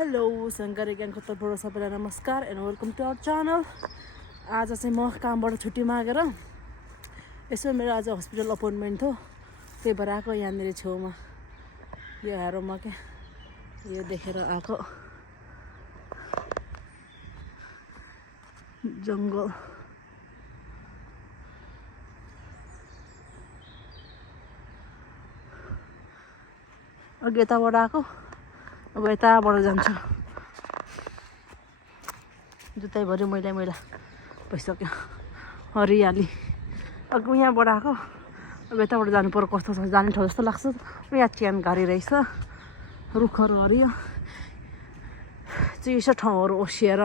Hello Shankar ज्ञानको तर्फबाट सबैलाई नमस्कार and welcome to our channel. आज चाहिँ म कामबाट छुट्टी मागेर यसो मेरो आज हस्पिटल अपोइन्टमेन्ट थियो, त्यही भएर आएको यहाँनिर छेउमा यो हेरौँमा क्या यो देखेर आएको जङ्गल। अघि यताबाट आएको, अब यताबाट जान्छु। जुत्तैभरि मैला भइसक्यो, हरियाली। अघि यहाँबाट आएको, अब यताबाट जानु पर्यो। कस्तो छ जाने ठाउँ जस्तो लाग्छ। यहाँ चियान घारी रहेछ, रुखहरू हरियो, चिसो ठाउँहरू ओसिएर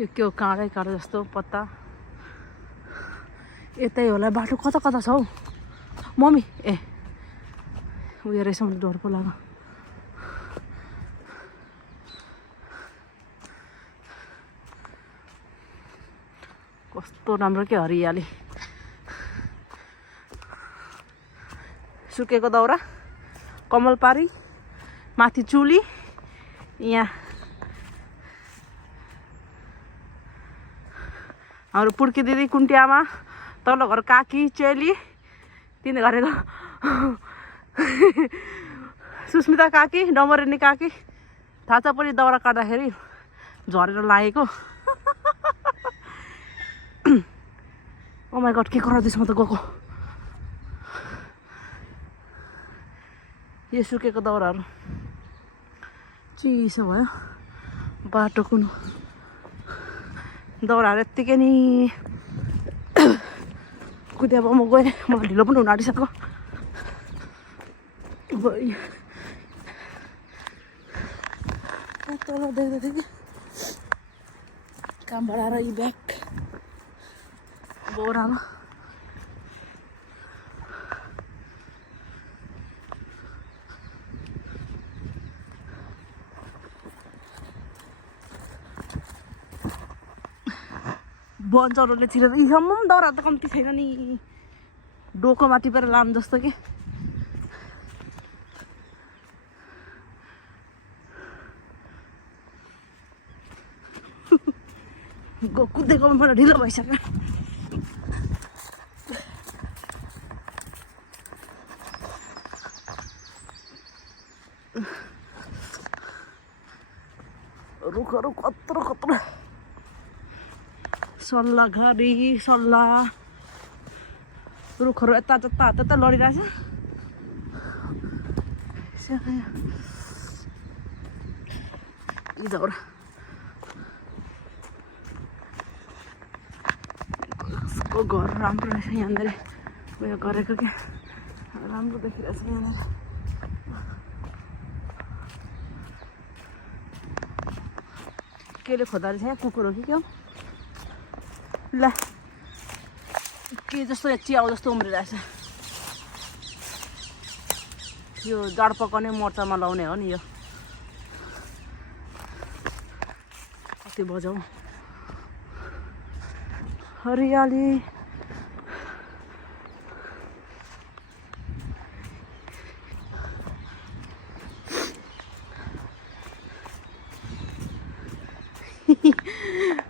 यो के हो काँडै जस्तो पत्ता। यतै होला बाटो। कता छ हौ मम्मी? ए उयो रहेछ, मलाई डर पो लाग्यो। कस्तो राम्रो के हरियाली। सुकेको दाउरा, कमलपारी, माथि चुली, यहाँ हाम्रो पुर्की दिदी, कुन्टी आमा, तल्लो घर काकी, चेली, तिनी गरेको सुस्मिता काकी, डमरेनी काकी। थाहा छ पनि दाउरा काट्दाखेरि झरेर लागेको। ओ माई गड, के गराउँदैछ म त गएको। यो सुकेको दाउराहरू चिसो भयो। बाटो कुन दाउराहरू यत्तिकै नि कुदे। अब म गएँ, मलाई ढिलो पनि हुन आँटिसक्यो। तल देख्दै थिएँ कि कामबाट आएर यी ब्याग बोरामा। बन्चरहरूले छिरेर यीसम्म पनि दाउरा त कम्ती छैन नि। डोकोमा टिपेर लाम जस्तो कि। कुदेको मलाई ढिलो भइसक्यो। रुखहरू कत्रो सल्लाह घरी सल्लाह रुखहरू यता जता लडिरहेछ। दाउरा कसको घर राम्रो रहेछ यहाँनिर। उयो गरेको क्या राम्रो देखिरहेछ यहाँनिर। केले खोज्दा रहेछ यहाँ, कुकुर हो कि के हो ल। के जस्तो यहाँ चियाउ जस्तो उम्रिरहेछ। यो जाड पकाउने मोर्चामा लाउने हो नि यो। कति बजाउ हरियाली।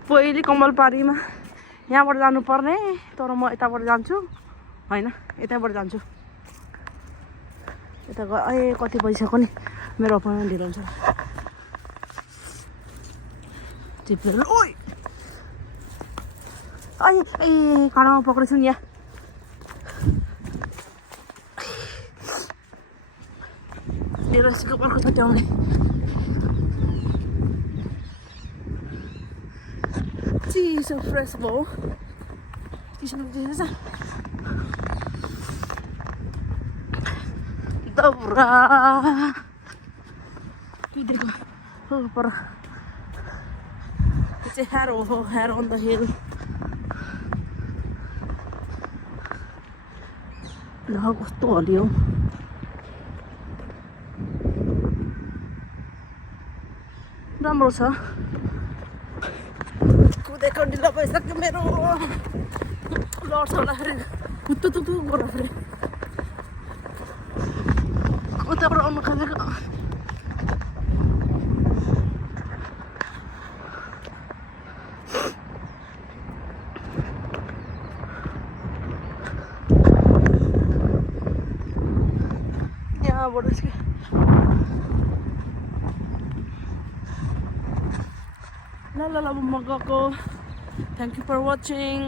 पहिले कमलपारीमा यहाँबाट जानुपर्ने, तर म यताबाट जान्छु। होइन यताबाट जान्छु। यता ए कति भइसक्यो नि, मेरो अपोइन्टमेन्ट ढिलो हुन्छ। टिपेर ओइ ए खानामा पक्रेछु नि यहाँ। मेरो सिको पर्को छुट्याउने चिसो फ्रेस भयो। चिसो दाउरा कुदेको पर चाहिँ हेयर अन द हिल। ल कस्तो हलियो। राम्रो छ। कुदेको ढिलो भइसक्यो मेरो। लड्छ होला फेरि, तुतु गर्दा फेरि उताबाट आउनु खोजेको। यहाँबाट चाहिँ ल ल ल म गएको थ्याङ्क यू फर वाचिङ